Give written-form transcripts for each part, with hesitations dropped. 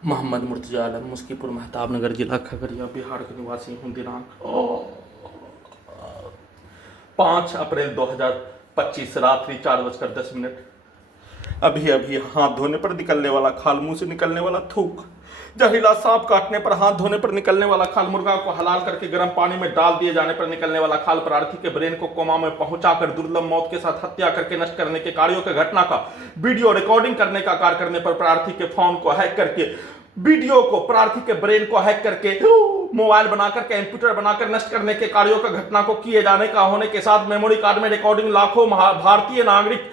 मोहम्मद मुर्तजा आलम, मुस्कीपुर, महताबनगर, जिला खगड़िया, बिहार के निवासी हूँ। दिनांक 5 अप्रैल 2025 रात्रि 4:10। अभी अभी हाथ धोने पर निकलने वाला खाल, मुंह से निकलने वाला थूक, जहरीला सांप काटने पर, हाथ धोने पर निकलने वाला खाल, मुर्गा को हलाल करके गर्म पानी में डाल दिए जाने पर निकलने वाला खाल, प्रार्थी के ब्रेन को कोमा में पहुंचाकर दुर्लभ मौत के साथ हत्या करके नष्ट करने के कार्यों की घटना का वीडियो रिकॉर्डिंग करने का कार्य करने पर, प्रार्थी के फोन को हैक करके, वीडियो को, प्रार्थी के ब्रेन को हैक करके मोबाइल बनाकर, कंप्यूटर बनाकर नष्ट करने के कार्यों का घटना को किए जाने का होने के साथ मेमोरी कार्ड में रिकॉर्डिंग लाखों भारतीय नागरिक,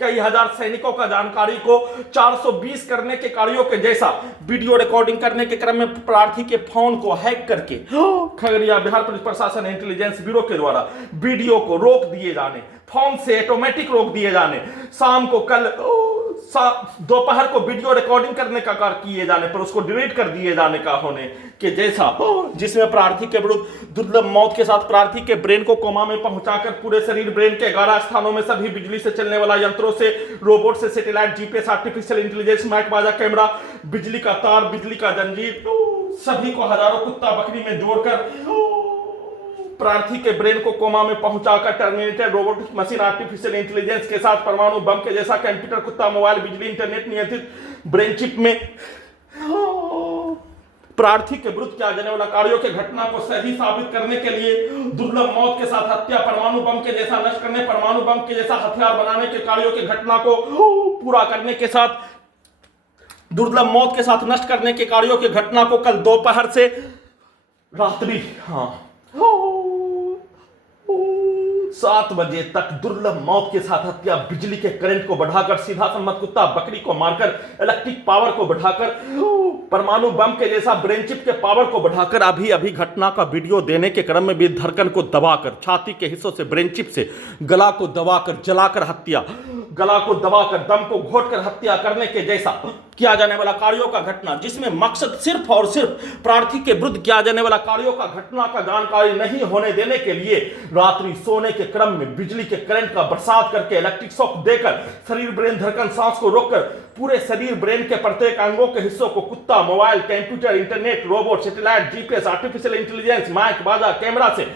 कई हजार सैनिकों का जानकारी को 420 करने के कार्यों के जैसा वीडियो रिकॉर्डिंग करने के क्रम में प्रार्थी के फोन को हैक करके खगड़िया बिहार पुलिस प्रशासन इंटेलिजेंस ब्यूरो के द्वारा वीडियो को रोक दिए जाने, फोन से ऑटोमेटिक रोक दिए जाने, शाम को कल दोपहर को वीडियो रिकॉर्डिंग करने का कार्य किए जाने पर उसको डिलीट कर दिए जाने का होने के जैसा, जिसमें प्रार्थी के विरुद्ध दुर्लभ मौत के साथ प्रार्थी के ब्रेन को कोमा में पहुंचाकर पूरे शरीर, ब्रेन के 11 स्थानों में सभी बिजली से चलने वाला यंत्रों से, रोबोट से, satellite, GPS, artificial intelligence, mic बाजा, कैमरा, बिजली का तार, बिजली का जंजीर, सभी को हजारों कुत्ता बकरी में जोड़कर प्रार्थी के ब्रेन को कोमा में पहुंचाकर terminated robotic machine, artificial intelligence के साथ परमाणु बम के जैसा कंप्यूटर, कुत्ता, मोबाइल, बिजली, इंटरनेट नियंत्रित ब्रेन चिप में प्रार्थी के विरुद्ध किया जाने वाला कार्यों के घटना को सही साबित करने के लिए दुर्लभ मौत के साथ हत्या, परमाणु बम के जैसा नष्ट करने, परमाणु बम के जैसा हथियार बनाने के कार्यों की घटना को पूरा करने के साथ दुर्लभ मौत के साथ नष्ट करने के कार्यों की घटना को कल दोपहर से रात्रि 7 बजे तक दुर्लभ मौत के साथ हत्या, बिजली के करंट को बढ़ाकर, सीधा सम्मत कुत्ता बकरी को मारकर, इलेक्ट्रिक पावर को बढ़ाकर, परमाणु बम के जैसा ब्रेन चिप के पावर को बढ़ाकर, अभी अभी घटना का वीडियो देने के क्रम में भी धड़कन को दबाकर, छाती के हिस्सों से ब्रेन चिप से गला को दबाकर, जलाकर हत्या, गला को दबाकर, दम को घोटकर हत्या करने के जैसा किया जाने वाला कार्यों का घटना, जिसमें मकसद सिर्फ और सिर्फ प्रार्थी के विरुद्ध किया जाने वाला कार्यों का घटना का जानकारी नहीं होने देने के लिए रात्रि सोने के क्रम में बिजली के करंट का बरसात करके, इलेक्ट्रिक शॉक देकर, शरीर, ब्रेन, धड़कन, सांस को रोककर, पूरे शरीर, ब्रेन के प्रत्येक अंगों के हिस्सों को कुत्ता, mobile, computer, internet, robot, satellite, GPS, artificial intelligence, mic बाजा, कैमरा से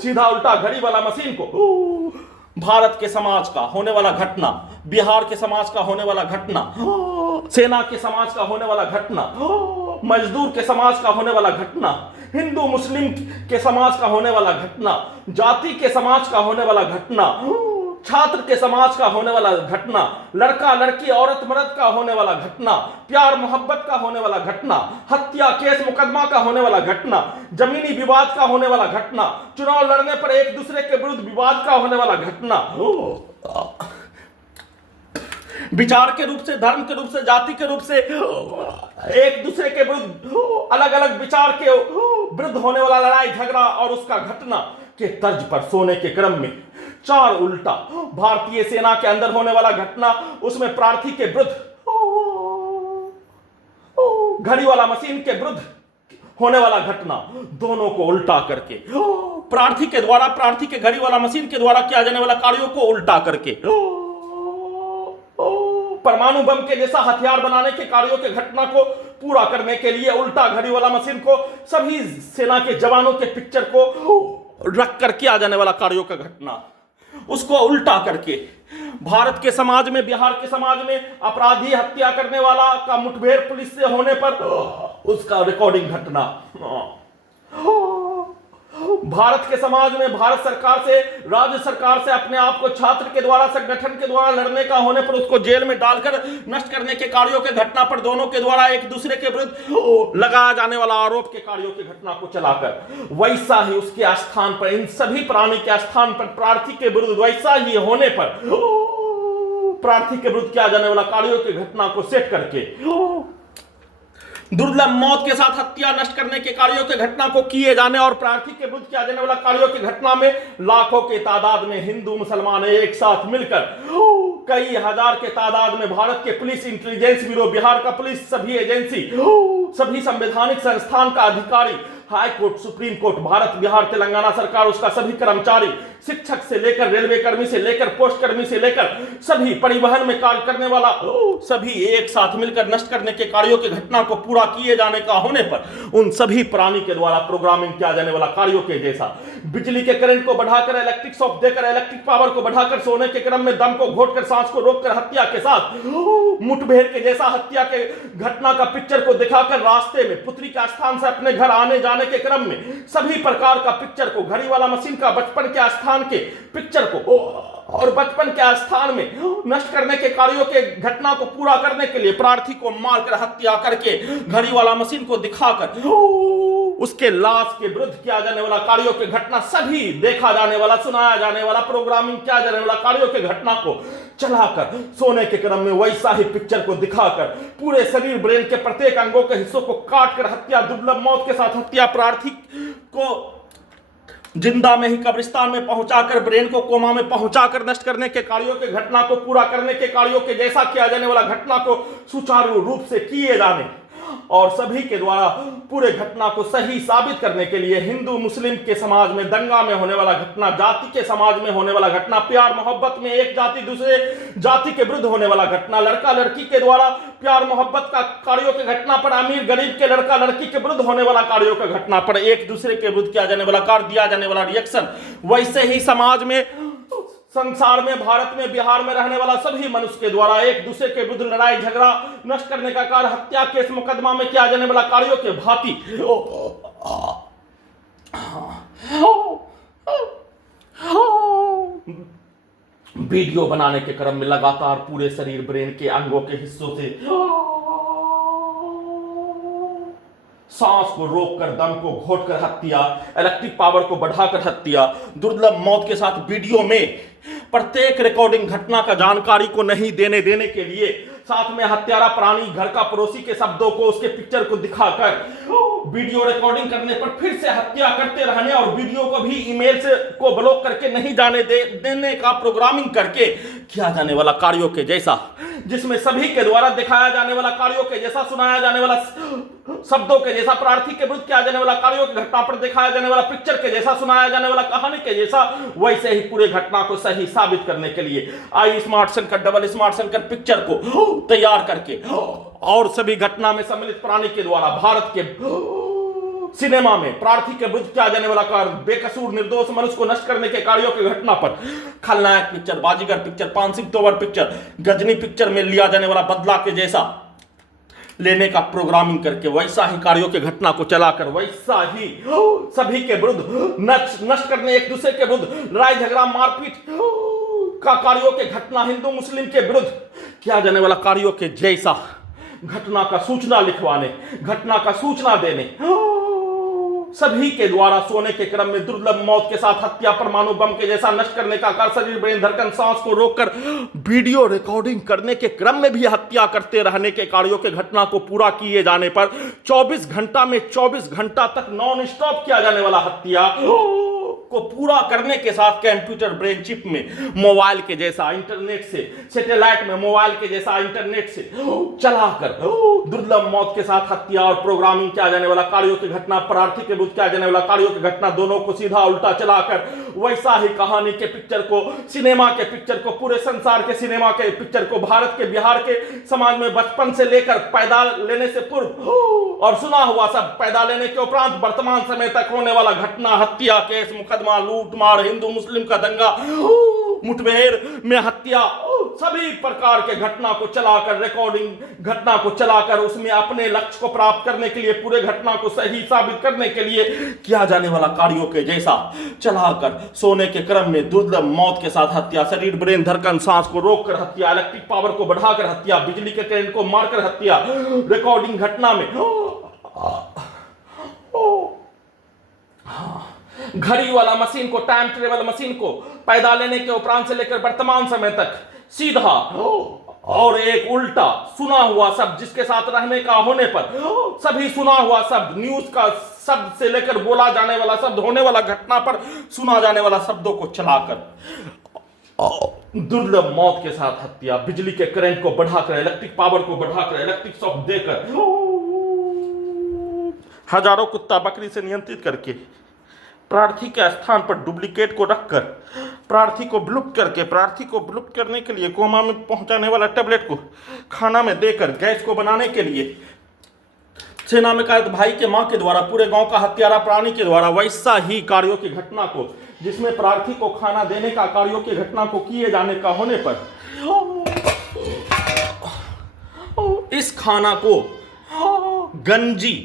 सीधा उल्टा घड़ी वाला मशीन को, भारत के समाज का होने वाला घटना, बिहार के समाज का होने वाला घटना, सेना के समाज का होने वाला घटना, मजदूर के समाज का होने वाला घटना, हिंदू मुस्लिम के समाज का होने वाला घटना, जाति के समाज का होने वाला घटना, छात्र के समाज का होने वाला घटना, लड़का लड़की, औरत मर्द का होने वाला घटना, प्यार मोहब्बत का होने वाला घटना, हत्या केस मुकदमा का होने वाला घटना, जमीनी विवाद का होने वाला घटना, चुनाव लड़ने पर एक दूसरे के विरुद्ध विवाद का होने वाला घटना, विचार के रूप से, धर्म के रूप से, जाति के रूप से एक दूसरे के विरुद्ध, अलग अलग विचार के विरुद्ध होने वाला लड़ाई झगड़ा और उसका घटना के तर्ज पर सोने के क्रम में 4 उल्टा भारतीय सेना के अंदर होने वाला घटना, उसमें प्रार्थी के विरुद्ध घड़ी वाला मशीन के विरुद्ध होने वाला घटना, दोनों को उल्टा करके प्रार्थी के द्वारा, प्रार्थी के घड़ी वाला मशीन के द्वारा किया जाने वाला कार्यों को उल्टा करके परमाणु बम के जैसा हथियार बनाने के कार्यों के घटना को पूरा करने के लिए उल्टा घड़ी वाला मशीन को सभी सेना के जवानों के पिक्चर को रख कर किया जाने वाला कार्यों का घटना, उसको उल्टा करके भारत के समाज में, बिहार के समाज में अपराधी, हत्या करने वाला का मुठभेड़ पुलिस से होने पर उसका रिकॉर्डिंग घटना, भारत के समाज में भारत सरकार से, राज्य सरकार से अपने आप को छात्र के द्वारा, संगठन के द्वारा लड़ने का होने पर उसको जेल में डालकर नष्ट करने के कार्यों के घटना पर दोनों के द्वारा एक दूसरे के विरुद्ध लगाया जाने वाला आरोप के कार्यों की घटना को चलाकर, वैसा ही उसके स्थान पर, इन सभी प्राणी के स्थान पर प्रार्थी के विरुद्ध वैसा ही होने पर प्रार्थी के विरुद्ध किया जाने वाला कार्यों की घटना को सेट करके दुर्लभ मौत के साथ हत्या, नष्ट करने के कार्यों के घटना को किए जाने और प्रार्थी के विरुद्ध किया जाने वाला कार्यों की घटना में लाखों के तादाद में हिंदू मुसलमान एक साथ मिलकर, कई हजार के तादाद में भारत के पुलिस, इंटेलिजेंस ब्यूरो, बिहार का पुलिस, सभी एजेंसी, सभी संवैधानिक संस्थान का अधिकारी high court, supreme court, Bharat Bihar Telangana सरकार, उसका सभी कर्मचारी, शिक्षक से लेकर रेलवे कर्मी से लेकर पोस्ट कर्मी से लेकर सभी परिवहन में कार्य करने वाला सभी एक साथ मिलकर नष्ट करने के कार्यों की घटना को पूरा किए जाने का होने पर उन सभी प्राणी के द्वारा प्रोग्रामिंग किया जाने वाला कार्यों के जैसा बिजली के करंट को बढ़ाकर, इलेक्ट्रिक शॉक देकर, इलेक्ट्रिक पावर को बढ़ाकर, सोने के क्रम में दम को घोटकर, सांस को रोककर हत्या के साथ मुठभेड़ के जैसा हत्या के घटना का पिक्चर को दिखाकर रास्ते में पुत्री के स्थान से अपने घर आने जाने के क्रम में सभी प्रकार का पिक्चर को, घड़ी वाला मशीन का बचपन के स्थान के पिक्चर को और बचपन के स्थान में नष्ट करने के कार्यों के घटना को पूरा करने के लिए प्रार्थी को मारकर हत्या करके घड़ी वाला मशीन को दिखाकर उसके लाश के विरुद्ध किया जाने वाला कार्यों के घटना, सभी देखा जाने वाला, सुनाया जाने वाला, प्रोग्रामिंग किया जाने वाला कार्यों के घटना को चलाकर सोने के क्रम में वैसा ही पिक्चर को दिखाकर पूरे शरीर, ब्रेन के प्रत्येक अंगों के हिस्सों को काट कर हत्या, दुर्लभ मौत के साथ हत्या, प्रार्थी को जिंदा में ही कब्रिस्तान में पहुंचाकर, ब्रेन को कोमा में पहुंचाकर नष्ट करने के कार्यों के घटना को पूरा करने के कार्यों के जैसा किया जाने वाला घटना को सुचारू रूप से किए जाने और सभी के द्वारा पूरे घटना को सही साबित करने के लिए हिंदू मुस्लिम के समाज में दंगा में होने वाला घटना, जाति के समाज में होने वाला घटना, प्यार मोहब्बत में एक जाति दूसरे जाति के विरुद्ध होने वाला घटना, लड़का लड़की के द्वारा प्यार मोहब्बत का कार्यों के घटना पर अमीर गरीब के लड़का लड़की के विरुद्ध होने वाला कार्यों के घटना पर एक दूसरे के विरुद्ध किया जाने वाला कार्य, दिया जाने वाला रिएक्शन, वैसे ही समाज में, संसार में, भारत में, बिहार में रहने वाला सभी मनुष्य के द्वारा एक दूसरे के विरुद्ध लड़ाई झगड़ा नष्ट करने का कार्य, हत्या केस मुकदमा में किया जाने वाला कार्यों के भांति वीडियो बनाने के क्रम में लगातार पूरे शरीर, ब्रेन के अंगों के हिस्सों से सांस को रोककर, दम को घोटकर हत्या, इलेक्ट्रिक पावर को बढ़ाकर हत्या, दुर्लभ मौत के साथ वीडियो में प्रत्येक रिकॉर्डिंग घटना का जानकारी को नहीं देने के लिए साथ में हत्यारा प्राणी, घर का पड़ोसी के शब्दों को, उसके पिक्चर को दिखाकर वीडियो रिकॉर्डिंग करने पर फिर से हत्या करते रहने और वीडियो को भी ईमेल से को ब्लॉक करके नहीं जाने देने का प्रोग्रामिंग करके किया जाने वाला कार्यों के जैसा, जिसमें सभी के द्वारा दिखाया जाने वाला कार्यों के जैसा, सुनाया जाने वाला शब्दों के जैसा, प्रार्थी के विरुद्ध किया जाने वाला कार्यों की घटना पर दिखाया जाने वाला पिक्चर के जैसा, सुनाया जाने वाला कहानी के जैसा, वैसे ही पूरे घटना को सही साबित करने के लिए I smart Shankar, double smart Shankar picture को तैयार करके और सभी घटना में सम्मिलित प्राणी के द्वारा भारत के सिनेमा में प्रार्थी के विरुद्ध किया जाने वाला कार्य, बेकसूर निर्दोष मनुष्य को नष्ट करने के कार्यों की घटना पर खलनायक पिक्चर, बाजीगर पिक्चर, 5 अक्टूबर पिक्चर, गजनी पिक्चर में लिया जाने वाला बदला के जैसा लेने का प्रोग्रामिंग करके वैसा ही कार्यों के घटना को चलाकर वैसा ही सभी के विरुद्ध नष्ट करने, एक दूसरे के विरुद्ध लड़ाई झगड़ा मारपीट का कार्यों के घटना, हिंदू मुस्लिम के विरुद्ध किया जाने वाला कार्यों के जैसा घटना का सूचना लिखवाने, घटना का सूचना देने, सभी के द्वारा सोने के क्रम में दुर्लभ मौत के साथ हत्या, परमाणु बम के जैसा नष्ट करने का कार्य, शरीर, ब्रेन, धड़कन, सांस को रोककर वीडियो रिकॉर्डिंग करने के क्रम में भी हत्या करते रहने के कार्यों के घटना को पूरा किए जाने पर 24 घंटा में 24 घंटा तक नॉन स्टॉप किया जाने वाला हत्या को पूरा करने के साथ कंप्यूटर ब्रेन चिप में मोबाइल के जैसा इंटरनेट से, सैटेलाइट में मोबाइल के जैसा इंटरनेट से चलाकर दुर्लभ मौत के साथ हत्या और प्रोग्रामिंग किया जाने वाला कार्यों की घटना, प्रार्थी के विरुद्ध किया जाने वाला कार्यों की घटना, दोनों को सीधा उल्टा चलाकर वैसा ही कहानी के पिक्चर को, सिनेमा के पिक्चर को, पूरे संसार के सिनेमा के पिक्चर को, भारत के, बिहार के समाज में बचपन से लेकर पैदा लेने से पूर्व और सुना हुआ सब, पैदा लेने के उपरांत वर्तमान समय तक होने वाला घटना, हत्या केस मुकदमा, लूट मार, हिंदू मुस्लिम का दंगा, मुठभेड़ में हत्या, सभी प्रकार के घटना को चलाकर, रिकॉर्डिंग घटना को चलाकर उसमें अपने लक्ष्य को प्राप्त करने के लिए, पूरे घटना को सही साबित करने के लिए किया जाने वाला कार्यों के जैसा चलाकर सोने के क्रम में दुर्लभ मौत के साथ हत्या, शरीर, ब्रेन, धड़कन, सांस को रोककर हत्या, इलेक्ट्रिक पावर को बढ़ाकर हत्या, बिजली के करंट को मारकर हत्या, रिकॉर्डिंग घटना में घड़ी वाला मशीन को, टाइम ट्रेवल मशीन को पैदा लेने के उपरांत से लेकर वर्तमान समय तक सीधा और एक उल्टा सुना हुआ शब्द, जिसके साथ रहने का होने पर सभी सुना हुआ शब्द, न्यूज का शब्द से लेकर बोला जाने वाला शब्द, होने वाला घटना पर सुना जाने वाला शब्दों को चलाकर दुर्लभ मौत के साथ हत्या, बिजली के करंट को बढ़ाकर, इलेक्ट्रिक पावर को बढ़ाकर, इलेक्ट्रिक शॉक देकर हजारों कुत्ता बकरी से नियंत्रित करके प्रार्थी के स्थान पर डुप्लीकेट को रखकर प्रार्थी को विलुप्त करने के लिए कोमा में पहुंचाने वाला टेबलेट को खाना में देकर गैस को बनाने के लिए सेना में कैद भाई के मां के द्वारा पूरे गांव का हत्यारा प्राणी के द्वारा वैसा ही कार्यों की घटना को, जिसमें प्रार्थी को खाना देने का कार्यों की घटना को किए जाने का होने पर इस खाना को गंजी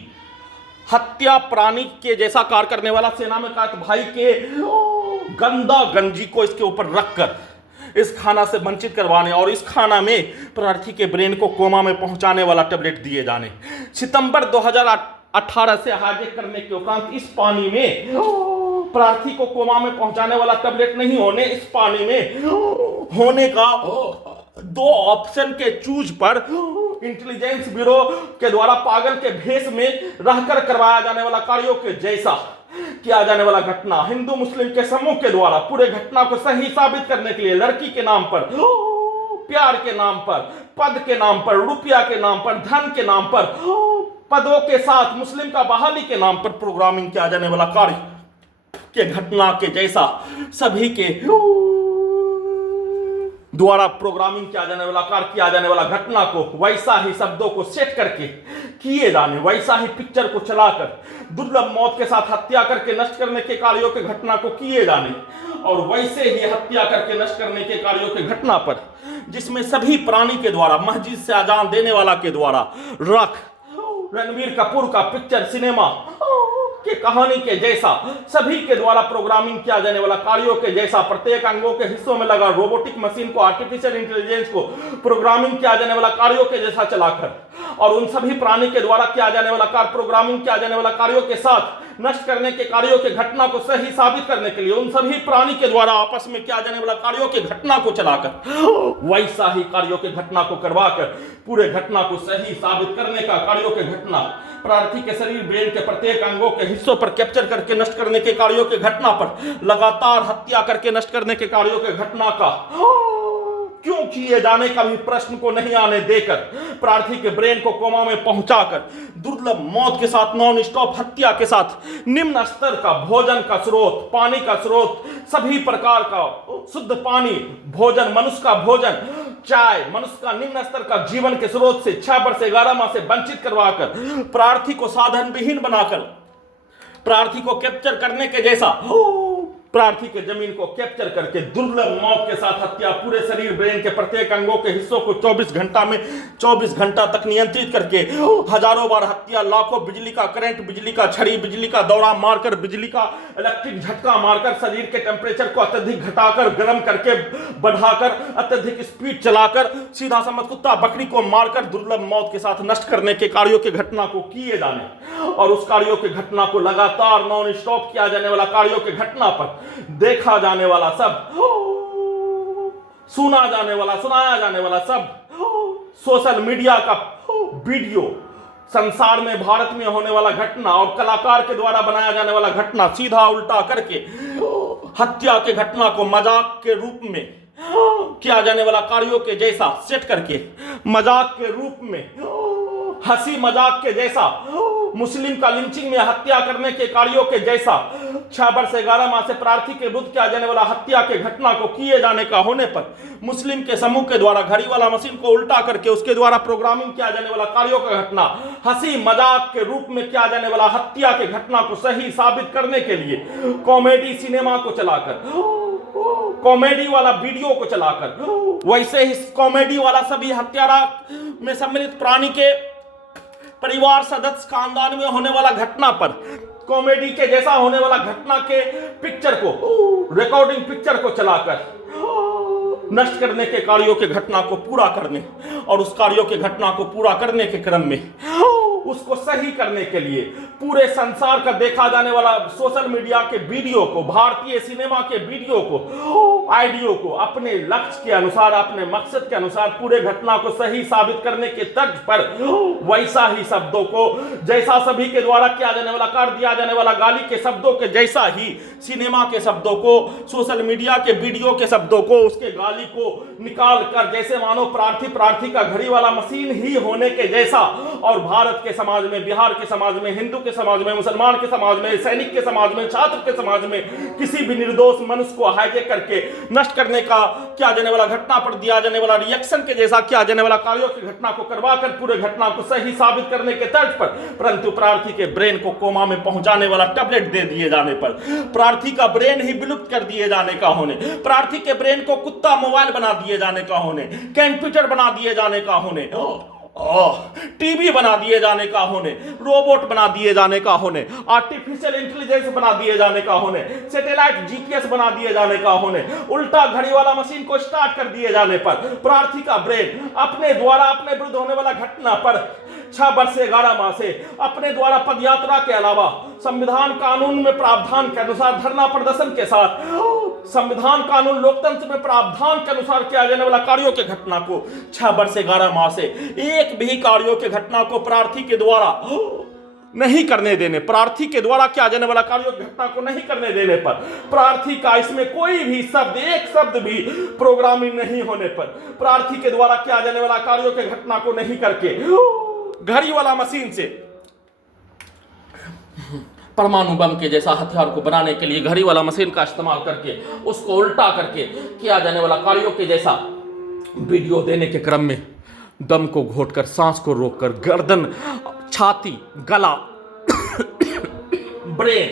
हत्या प्राणी के जैसा कार्य करने वाला सेना में कैद भाई के गंदा गंजी को इसके ऊपर रखकर इस खाना से वंचित करवाने और इस खाना में प्रार्थी के ब्रेन को कोमा में पहुंचाने वाला टेबलेट दिए जाने। सितंबर 2018 से हाईजैक करने के उपरांत इस पानी में प्रार्थी को कोमा में पहुंचाने वाला टेबलेट नहीं होने, इस पानी में होने का 2 ऑप्शन के चूज पर इंटेलिजेंस ब्यूरो के द्वारा पागल के भेष में रहकर करवाया जाने वाला कार्यों के जैसा किया जाने वाला घटना हिंदू मुस्लिम के समूह के द्वारा पूरे घटना को सही साबित करने के लिए लड़की के नाम पर, प्यार के नाम पर, पद के नाम पर, रुपया के नाम पर, धन के नाम पर, पदों के साथ मुस्लिम का बहाली के नाम पर प्रोग्रामिंग किया जाने वाला कार्य के घटना के जैसा सभी के द्वारा प्रोग्रामिंग किया जाने वाला कार्य किया जाने वाला घटना को वैसा ही शब्दों को सेट करके किए जाने, वैसा ही पिक्चर को चलाकर दुर्लभ मौत के साथ हत्या करके नष्ट करने के कार्यों के घटना को किए जाने और वैसे ही हत्या करके नष्ट करने के कार्यों के घटना पर जिसमें सभी प्राणी के द्वारा मस्जिद से अजान देने वाला के द्वारा रख रणबीर कपूर का पिक्चर सिनेमा के कहानी के जैसा सभी के द्वारा प्रोग्रामिंग किया जाने वाला कार्यों के जैसा प्रत्येक अंगों के हिस्सों में लगा रोबोटिक मशीन को, आर्टिफिशियल इंटेलिजेंस को प्रोग्रामिंग किया जाने वाला कार्यों के जैसा चलाकर और उन सभी प्राणी के द्वारा किया जाने वाला कार्य प्रोग्रामिंग किया जाने वाला कार्यों के साथ नष्ट करने के कार्यों के घटना को सही साबित करने के लिए उन सभी प्राणी के द्वारा आपस में किया जाने वाला कार्यों के घटना को चलाकर वैसा ही कार्यों के घटना को करवाकर पूरे घटना को सही साबित करने का कार्यों के घटना प्रार्थी के शरीर ब्रेन के प्रत्येक अंगों के हिस्सों पर कैप्चर करके नष्ट करने के कार्यों के घटना पर लगातार हत्या करके नष्ट करने के कार्यों के घटना का क्यों किए जाने का भी प्रश्न को नहीं आने देकर प्रार्थी के ब्रेन को कोमा में पहुंचाकर दुर्लभ मौत के साथ नॉन स्टॉप हत्या के साथ निम्न स्तर का भोजन का स्रोत, पानी का स्रोत, सभी प्रकार का शुद्ध पानी, भोजन, मनुष्य का भोजन, चाय, मनुष्य का निम्न स्तर का जीवन के स्रोत से 6 वर्ष से 11 माह से वंचित करवाकर प्रार्थी को साधन विहीन बनाकर प्रार्थी को कैप्चर करने के जैसा प्रार्थी के जमीन को कैप्चर करके दुर्लभ मौत के साथ हत्या पूरे शरीर ब्रेन के प्रत्येक अंगों के हिस्सों को 24 घंटा तक नियंत्रित करके हजारों बार हत्या, लाखों बिजली का करंट, बिजली का छड़ी, बिजली का दौरा मारकर, बिजली का इलेक्ट्रिक झटका मारकर शरीर के टेम्परेचर को अत्यधिक घटाकर, गर्म करके, बढ़ाकर, अत्यधिक स्पीड चलाकर सीधा समझ कुत्ता बकरी को मारकर दुर्लभ मौत के साथ नष्ट करने के कार्यों की घटना को किए जाने और उस कार्यों की घटना को लगातार नॉन स्टॉप किया जाने वाला कार्यों की घटना पर देखा जाने वाला सब, सुना जाने वाला, सुनाया जाने वाला सब सोशल मीडिया का वीडियो, संसार में भारत में होने वाला घटना और कलाकार के द्वारा बनाया जाने वाला घटना सीधा उल्टा करके हत्या के घटना को मजाक के रूप में किया जाने वाला कार्यों के जैसा सेट करके मजाक के रूप में, हंसी मजाक के जैसा, मुस्लिम का लिंचिंग में हत्या करने के कार्यों के जैसा 6 वर्ष से 11 माह से प्रार्थी के विरुद्ध किया जाने वाला हत्या के घटना को किए जाने का होने पर मुस्लिम के समूह के द्वारा घड़ी वाला मशीन को उल्टा करके उसके द्वारा प्रोग्रामिंग किया जाने वाला कार्यों का घटना, हंसी मजाक के रूप में किया जाने वाला हत्या के घटना को सही साबित करने के लिए कॉमेडी सिनेमा को चलाकर, कॉमेडी वाला वीडियो को चलाकर, वैसे ही कॉमेडी वाला सभी हत्यारा में सम्मिलित प्राणी के परिवार सदस्य खानदान में होने वाला घटना पर कॉमेडी के जैसा होने वाला घटना के पिक्चर को, रिकॉर्डिंग पिक्चर को चलाकर नष्ट करने के कार्यों के घटना को पूरा करने और उस कार्यों के घटना को पूरा करने के क्रम में उसको सही करने के लिए पूरे संसार का देखा जाने वाला सोशल मीडिया के वीडियो को, भारतीय सिनेमा के वीडियो को, आइडियो को अपने लक्ष्य के अनुसार, अपने मकसद के अनुसार पूरे घटना को सही साबित करने के तर्ज पर वैसा ही शब्दों को, जैसा सभी के द्वारा किया जाने वाला कार्य, दिया जाने वाला गाली के शब्दों के जैसा ही सिनेमा के शब्दों को, सोशल मीडिया के वीडियो के शब्दों को, उसके गाली को निकाल कर जैसे मानो प्रार्थी का घड़ी वाला मशीन ही होने के जैसा और भारत के समाज में, बिहार के समाज में, हिंदू के समाज में, मुसलमान के समाज में, सैनिक के समाज में, छात्र के समाज में किसी भी निर्दोष मनुष्य को हाईजैक करके नष्ट करने का किया जाने वाला घटना पर दिया जाने वाला रिएक्शन के जैसा किया जाने वाला कार्यों की घटना को करवाकर पूरे घटना को सही साबित करने के तर्ज पर, परंतु प्रार्थी के ब्रेन को कोमा में पहुंचाने वाला टैबलेट दे दिए जाने पर, प्रार्थी का ब्रेन ही विलुप्त कर दिए जाने का होने, प्रार्थी के ब्रेन को कुत्ता मोबाइल बना दिए जाने का होने, कंप्यूटर बना दिए जाने का होने, टीवी बना दिए जाने का होने, रोबोट बना दिए जाने का होने, आर्टिफिशियल इंटेलिजेंस बना दिए जाने का होने, सैटेलाइट जीपीएस बना दिए जाने का होने, उल्टा घड़ी वाला मशीन को स्टार्ट कर दिए जाने पर प्रार्थी का ब्रेन अपने द्वारा अपने विरुद्ध होने वाला घटना पर 6 वर्ष से 11 माह से अपने द्वारा पदयात्रा के अलावा संविधान कानून में प्रावधान के अनुसार धरना प्रदर्शन के साथ संविधान कानून लोकतंत्र में प्रावधान के अनुसार किया जाने वाला कार्यों के घटना को 6 वर्ष से 11 माह से एक भी कार्यों के घटना को प्रार्थी के द्वारा नहीं करने देने, प्रार्थी के द्वारा किया जाने वाला कार्यों की घटना को नहीं करने देने पर, प्रार्थी का इसमें कोई भी शब्द, एक शब्द भी प्रोग्रामिंग नहीं होने पर, प्रार्थी के द्वारा किया जाने वाला कार्यों के घटना को नहीं करके घड़ी वाला मशीन से परमाणु बम के जैसा हथियार को बनाने के लिए घड़ी वाला मशीन का इस्तेमाल करके उसको उल्टा करके किया जाने वाला कार्यों के जैसा वीडियो देने के क्रम में दम को घोटकर, सांस को रोककर, गर्दन, छाती, गला, ब्रेन,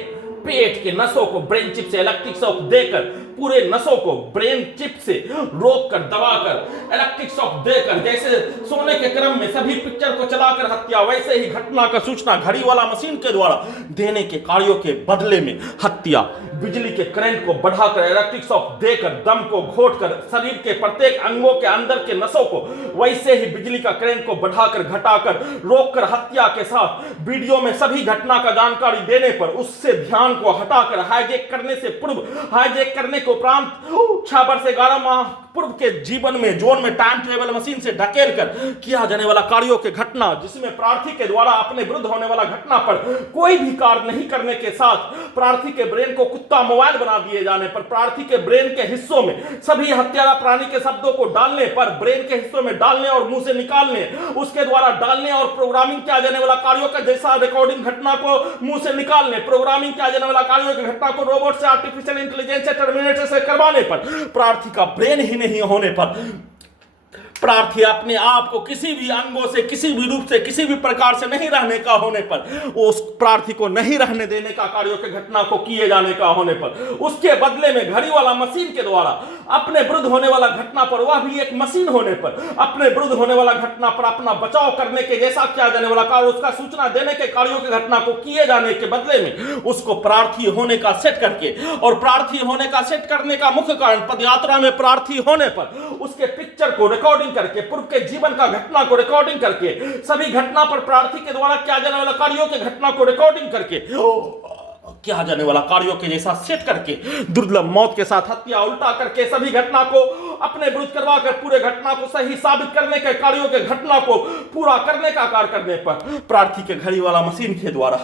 पेट के नसों को ब्रेन चिप से इलेक्ट्रिक शॉक देकर, पूरे नसों को ब्रेन चिप से रोककर, दबाकर, इलेक्ट्रिक शॉक देकर, जैसे सोने के क्रम में सभी पिक्चर को चलाकर हत्या, वैसे ही घटना का सूचना घड़ी वाला मशीन के द्वारा देने के कार्यों के बदले में हत्या, बिजली के करंट को बढ़ाकर, इलेक्ट्रिक शॉक देकर, दम को घोटकर, शरीर के प्रत्येक अंगों के अंदर के नसों को वैसे ही बिजली का करंट को बढ़ाकर, घटाकर, रोककर हत्या के साथ वीडियो में सभी घटना का जानकारी देने पर उससे ध्यान को हटाकर हाईजैक करने से पूर्व, हाईजैक करने के उपरांत 6 वर्ष से 11 माह पूर्व के जीवन में जोन में टाइम ट्रेवल मशीन से ढकेल कर किया जाने वाला कार्यों के घटना, जिसमें प्रार्थी के द्वारा अपने विरुद्ध होने वाला घटना पर कोई भी कार्य नहीं करने के साथ प्रार्थी के ब्रेन को कुत्ता मोबाइल बना दिए जाने पर, प्रार्थी के ब्रेन के हिस्सों में सभी हत्यारा प्राणी के शब्दों को डालने पर, ब्रेन के हिस्सों में डालने और मुंह से निकालने, उसके द्वारा डालने और प्रोग्रामिंग किया जाने वाला कार्यों का जैसा रिकॉर्डिंग घटना को मुंह से निकालने, प्रोग्रामिंग किया जाने वाला कार्यों की घटना को रोबोट से, आर्टिफिशियल इंटेलिजेंस से, टर्मिनेटर से करवाने पर, प्रार्थी का ब्रेन ही नहीं होने पर प्रार्थी अपने आप को किसी भी अंगों से, किसी भी रूप से, किसी भी प्रकार से नहीं रहने का होने पर, उस प्रार्थी को नहीं रहने देने का कार्यों के घटना को किए जाने का होने पर, उसके बदले में घड़ी वाला मशीन के द्वारा अपने विरुद्ध होने वाला घटना पर, वह भी एक मशीन होने पर, अपने विरुद्ध होने वाला घटना पर अपना बचाव करने के जैसा किया जाने वाला कार्य, उसका सूचना देने के कार्यों की घटना को किए जाने के बदले में उसको प्रार्थी होने का सेट करके, और प्रार्थी होने का सेट करने का मुख्य कारण पदयात्रा में प्रार्थी होने पर उसके पिक्चर को रिकॉर्डिंग करके, पूर्व के जीवन का घटना को रिकॉर्डिंग करके, सभी घटना पर प्रार्थी के द्वारा किया जाने वाला कार्यों के घटना को रिकॉर्डिंग करके किया जाने वाला कार्यों के जैसा सेट करके, दुर्लभ मौत के साथ हत्या उल्टा करके, सभी घटना को अपने विरुद्ध करवाकर पूरे घटना को सही साबित करने के कार्यों के घटना को पूरा करने का कार्य करने पर प्रार्थी के घड़ी वाला मशीन के द्वारा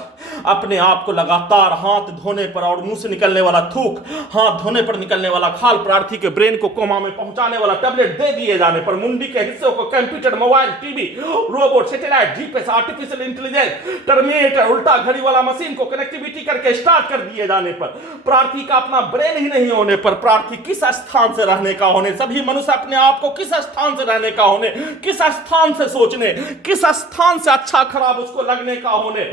अपने आप को लगातार हाथ धोने पर और मुंह से निकलने वाला थूक, हाथ धोने पर निकलने वाला खाल, प्रार्थी के ब्रेन को कोमा में पहुंचाने वाला टैबलेट दे दिए जाने पर, मुंडी के हिस्सों को computer, mobile, TV, robot, satellite, GPS, artificial intelligence, terminator, उल्टा घड़ी वाला मशीन को कनेक्टिविटी करके स्टार्ट कर दिए जाने पर, प्रार्थी का अपना ब्रेन ही नहीं होने पर, प्रार्थी किस स्थान से रहने का होने, सभी मनुष्य अपने आप को किस स्थान से रहने का होने, किस स्थान से सोचने, किस स्थान से अच्छा खराब उसको लगने का होने,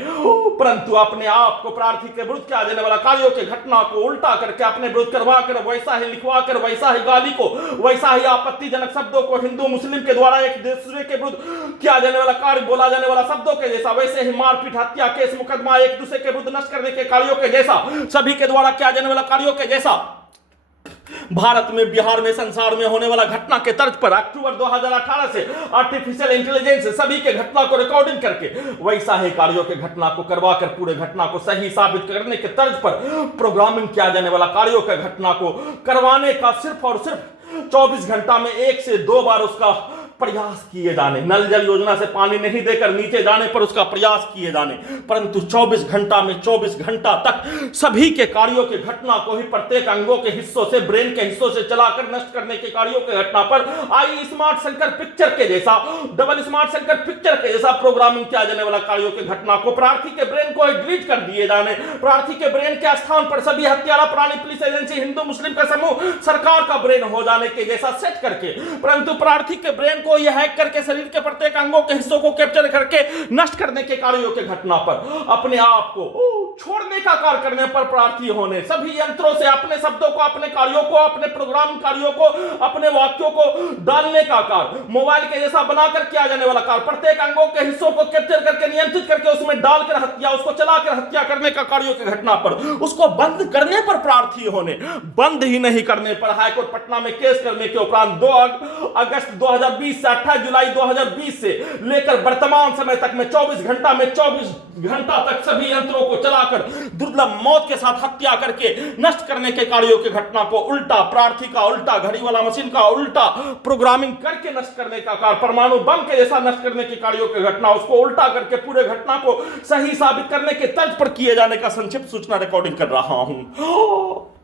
परंतु अपने आप को प्रार्थी के विरुद्ध किया जाने वाला कार्यों के घटना को उल्टा करके अपने विरुद्ध करवा कर, वैसा ही लिखवा कर, वैसा ही गाली को, वैसा ही आपत्तिजनक शब्दों को हिंदू मुस्लिम के द्वारा एक दूसरे के विरुद्ध किया जाने वाला कार्य, बोला जाने वाला शब्दों के जैसा, वैसे ही मारपीट, हत्या, केस मुकदमा एक दूसरे के विरुद्ध नष्ट करने के कार्यों के जैसा, सभी के द्वारा किया जाने वाला कार्यों के जैसा भारत में, बिहार में, संसार में होने वाला घटना के तर्ज पर अक्टूबर 2018 से आर्टिफिशियल इंटेलिजेंस से सभी के घटना को रिकॉर्डिंग करके वैसा ही कार्यों के घटना को करवाकर पूरे घटना को सही साबित करने के तर्ज पर प्रोग्रामिंग किया जाने वाला कार्यों के घटना को करवाने का सिर्फ और सिर्फ 24 घंटा में 1 से 2 बार उसका प्रयास किए जाने, नल जल योजना से पानी नहीं देकर नीचे जाने पर उसका प्रयास किए जाने, परंतु 24 घंटा में 24 घंटा तक सभी के कार्यों की घटना को ही प्रत्येक अंगों के हिस्सों से, ब्रेन के हिस्सों से चलाकर नष्ट करने के कार्यों की घटना पर आई स्मार्ट शंकर पिक्चर के जैसा, डबल स्मार्ट शंकर पिक्चर के जैसा प्रोग्रामिंग किया जाने वाला कार्यों की घटना को प्रार्थी के ब्रेन को डिलीट कर दिए जाने, प्रार्थी के ब्रेन के स्थान पर सभी हत्यारा प्राणी, पुलिस एजेंसी, हिंदू मुस्लिम का समूह, सरकार का ब्रेन हो जाने के जैसा सेट करके, परंतु प्रार्थी के ब्रेन को यह हैक करके शरीर के प्रत्येक अंगों के हिस्सों को कैप्चर करके नष्ट करने के कार्यों के घटना पर अपने आप को छोड़ने का कार्य करने पर प्रार्थी होने, सभी यंत्रों से अपने शब्दों को, अपने कार्यों को, अपने प्रोग्राम कार्यों को, अपने वाक्यों को डालने का कार्य, मोबाइल के जैसा बनाकर किया जाने वाला कार्य, प्रत्येक अंगों के हिस्सों को कैप्चर करके, नियंत्रित करके उसमें डालकर हत्या, उसको चलाकर हत्या करने का कार्यों की घटना पर, उसको बंद करने पर प्रार्थी होने, बंद ही नहीं करने पर हाईकोर्ट पटना में केस करने के उपरांत 2 अगस्त 2020 से 28 जुलाई 2020 से लेकर वर्तमान समय तक में 24 घंटा तक सभी यंत्रों को चलाकर दुर्लभ मौत के साथ हत्या करके नष्ट करने के कार्यों की घटना को उल्टा प्रार्थी का, उल्टा घड़ी वाला मशीन का, उल्टा प्रोग्रामिंग करके नष्ट करने का कार्य, परमाणु बम के जैसा नष्ट करने के कार्यों की घटना, उसको उल्टा करके पूरे घटना को सही साबित करने के तर्ज पर किए जाने का संक्षिप्त सूचना रिकॉर्डिंग कर रहा हूं।